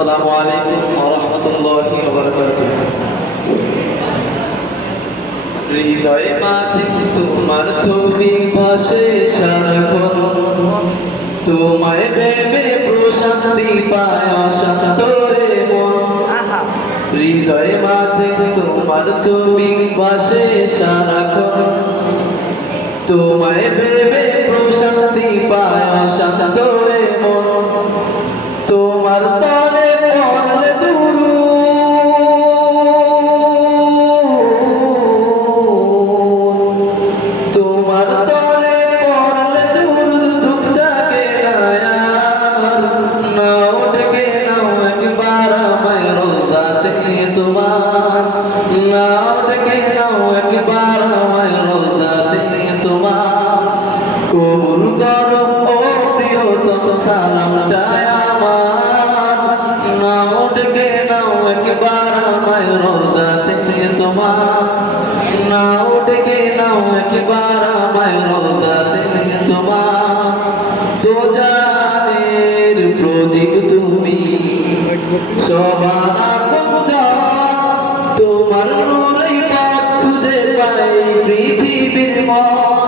আসসালামু আলাইকুম ওয়া রাহমাতুল্লাহি ওয়া বারাকাতুহু। হৃদয় মাঝে তোমার ছবি ভাসে সারাক্ষণ, তোমায় ভেবে প্রশান্তি পায় অশান্ত মন। হৃদয় মাঝে তোমার ছবি ভাসে সারাক্ষণ, তোমায় ভেবে প্রশান্তি পায় অশান্ত মন। তোমার তরে পড়লে দুরূদ, তোমার তরে পড়লে দুরূদ, দুঃখ থাকে না আর। নাও ডেকে নাও একবার আমায় রোজাতে তোমার, নাও ডেকে নাও একবার আমায় রোজাতে তোমার। কবুল করো ও প্রিয়তম সালামটা আমার, নাও ডেকে নাও একবার আমায় রোজাতে তোমার, নাও ডেকে নাও একবার আমায় রোজাতে তোমার। তো জানের প্রদীপ তুমি, সবার পূজা তোমার নূরেই পথ খুঁজে পাই পৃথিবীর মন।